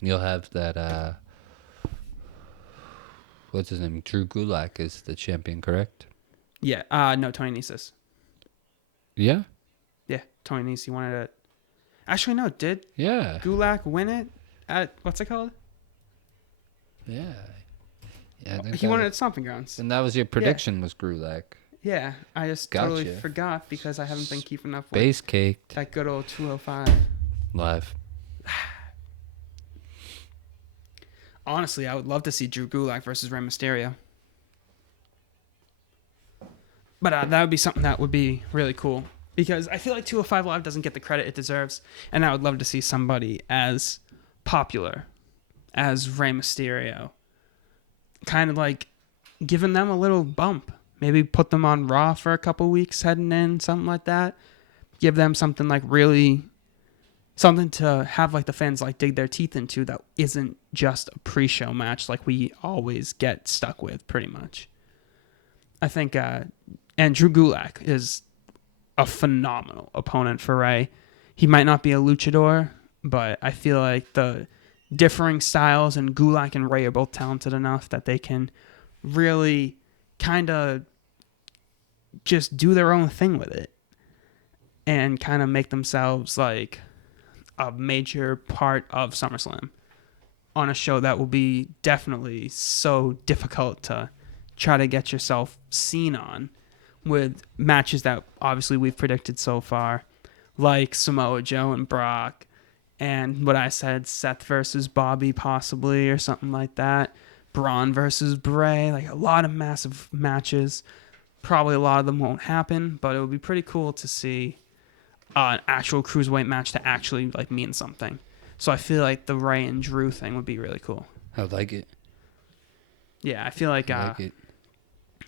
you'll have that what's his name? Drew Gulak is the champion, correct? Yeah. No, Tony Nese. Yeah? Yeah, Tony Nese wanted it. Actually, no. Did Yeah. Gulak win it at what's it called? Yeah. Yeah, I think He won it at Stomping Grounds. And that was your prediction was Gulak. Yeah, I just Gotcha. totally forgot because I haven't been keeping up with Base caked that good old 205. live. Honestly, I would love to see Drew Gulak versus Rey Mysterio. But that would be something that would be really cool. Because I feel like 205 Live doesn't get the credit it deserves. And I would love to see somebody as popular as Rey Mysterio. Kind of like giving them a little bump. Maybe put them on Raw for a couple weeks heading in, something like that. Give them something like really... something to have like the fans like dig their teeth into that isn't just a pre-show match like we always get stuck with pretty much. I think and Drew Gulak is a phenomenal opponent for Rey. He might not be a luchador, but I feel like the differing styles and Gulak and Rey are both talented enough that they can really kind of just do their own thing with it and kind of make themselves like a major part of SummerSlam on a show that will be definitely so difficult to try to get yourself seen on, with matches that obviously we've predicted so far, like Samoa Joe and Brock, and what I said, Seth versus Bobby possibly, or something like that. Braun versus Bray, like a lot of massive matches. Probably a lot of them won't happen, but it would be pretty cool to see an actual cruiserweight match to actually like mean something. So I feel like the Rey and Drew thing would be really cool. I like it. Yeah, I feel like, I like it.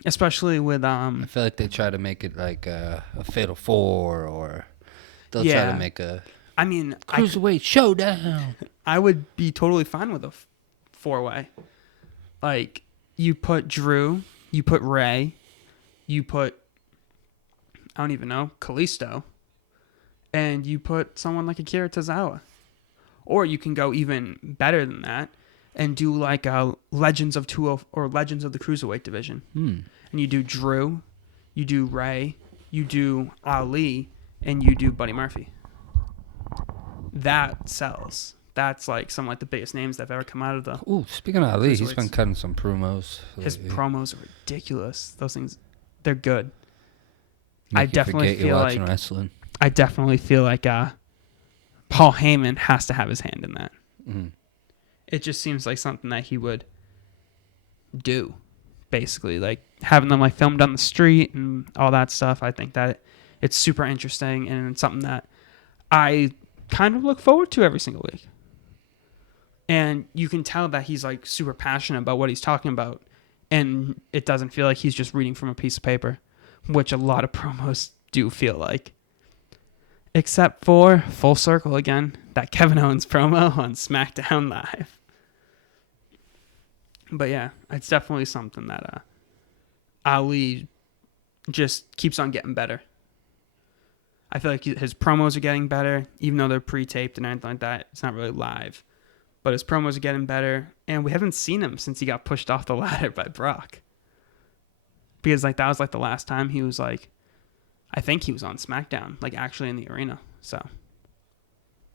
especially with I feel like they try to make it like a Fatal 4 or they'll try Yeah. to make a I mean, cruiserweight showdown. I would be totally fine with a four-way. Like, you put Drew, you put Rey, you put, I don't even know, Kalisto, and you put someone like Akira Tozawa. Or you can go even better than that and do like a Legends of or Legends of the Cruiserweight division. And you do Drew, you do Rey, you do Ali, and you do Buddy Murphy. That sells. That's like some like the biggest names that have ever come out of the... Ooh, speaking of Ali, he's Cruiserweights. been cutting some promos. His lately. promos are ridiculous. Those things, they're good. Make I you definitely forget you're feel watching like- wrestling. I definitely feel like Paul Heyman has to have his hand in that. Mm. It just seems like something that he would do, basically. Like having them like filmed on the street and all that stuff. I think that it's super interesting and it's something that I kind of look forward to every single week. And you can tell that he's like super passionate about what he's talking about. And it doesn't feel like he's just reading from a piece of paper, which a lot of promos do feel like. Except for, full circle again, that Kevin Owens promo on SmackDown Live. But yeah, it's definitely something that Ali just keeps on getting better. I feel like his promos are getting better, even though they're pre-taped and anything like that. It's not really live. But his promos are getting better, and we haven't seen him since he got pushed off the ladder by Brock. Because like that was like the last time he was like, I think he was on SmackDown, like actually in the arena. So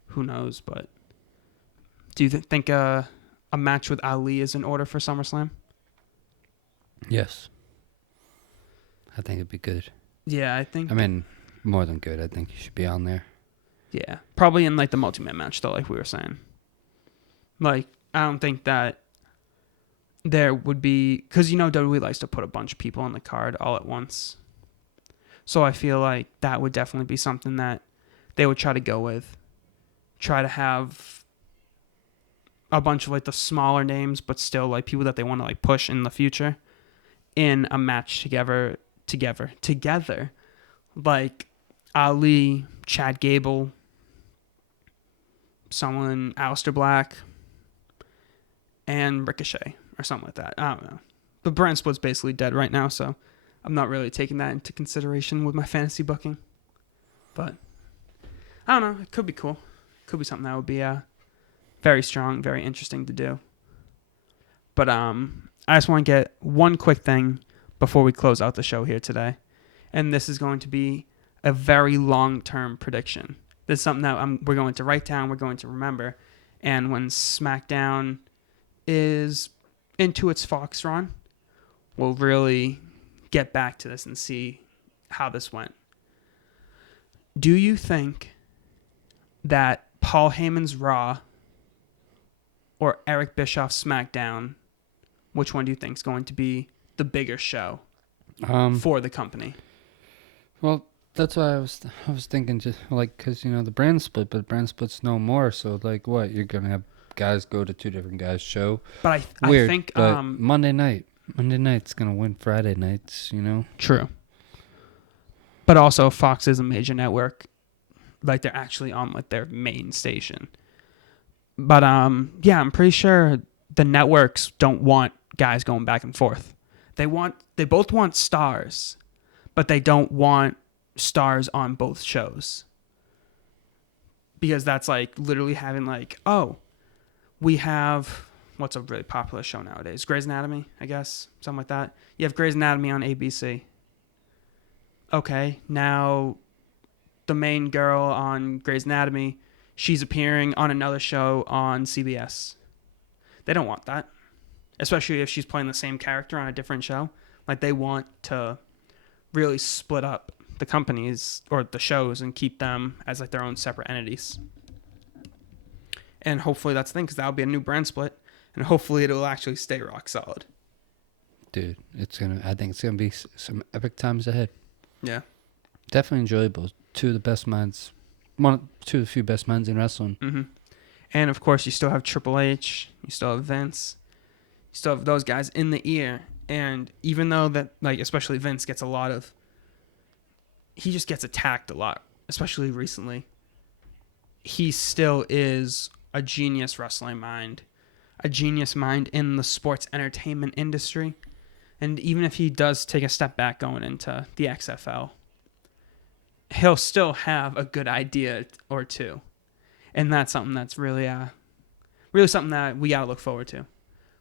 who knows? But do you think a match with Ali is in order for SummerSlam? Yes. I think it'd be good. Yeah, I think. I mean, more than good. I think he should be on there. Yeah, probably in like the multi-man match though, like we were saying. Like I don't think that there would be, because WWE likes to put a bunch of people on the card all at once. So I feel like that would definitely be something that they would try to go with. Try to have a bunch of like the smaller names, but still like people that they want to like push in the future in a match together. Like Ali, Chad Gable, someone, Aleister Black, and Ricochet or something like that. I don't know. But brand split's basically dead right now, so I'm not really taking that into consideration with my fantasy booking. But I don't know. It could be cool. Could be something that would be very strong, very interesting to do. But I just want to get one quick thing before we close out the show here today. And this is going to be a very long-term prediction. This is something that we're going to write down, we're going to remember. And when SmackDown is into its Fox run, we'll really get back to this and see how this went. Do you think that Paul Heyman's Raw or Eric Bischoff's SmackDown, which one do you think is going to be the bigger show for the company? Well, that's why I was thinking, just like, because the brand split, but brand split's no more. So like, what, you're gonna have guys go to two different guys' show? But I think but Monday night's gonna win Friday nights. True. But also, Fox is a major network. Like, they're actually on like their main station. But yeah, I'm pretty sure the networks don't want guys going back and forth. They both want stars, but they don't want stars on both shows. Because that's like literally having like, oh, we have, what's a really popular show nowadays? Grey's Anatomy, I guess, something like that. You have Grey's Anatomy on ABC. Okay, now the main girl on Grey's Anatomy, she's appearing on another show on CBS. They don't want that, especially if she's playing the same character on a different show. Like, they want to really split up the companies or the shows and keep them as like their own separate entities. And hopefully that's the thing, because that'll be a new brand split, and hopefully it'll actually stay rock solid. Dude, I think it's gonna be some epic times ahead. Yeah, definitely enjoyable. Two of the few best minds in wrestling. Mm-hmm. And of course, you still have Triple H, you still have Vince, you still have those guys in the ear. And even though that, like, especially Vince gets he just gets attacked a lot, especially recently. He still is a genius wrestling mind, a genius mind in the sports entertainment industry. And even if he does take a step back going into the XFL, he'll still have a good idea or two. And that's something that's really something that we got to look forward to.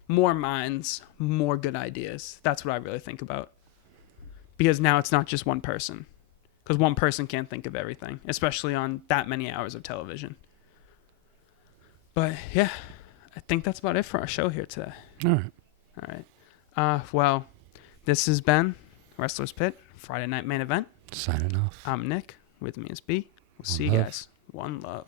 More minds, more good ideas. That's what I really think about. Because now it's not just one person. Because one person can't think of everything, especially on that many hours of television. But yeah, I think that's about it for our show here today. All right. Well, this has been Wrestler's Pit, Friday Night Main Event. Signing off. I'm Nick. With me is B. We'll see you love. guys. One love.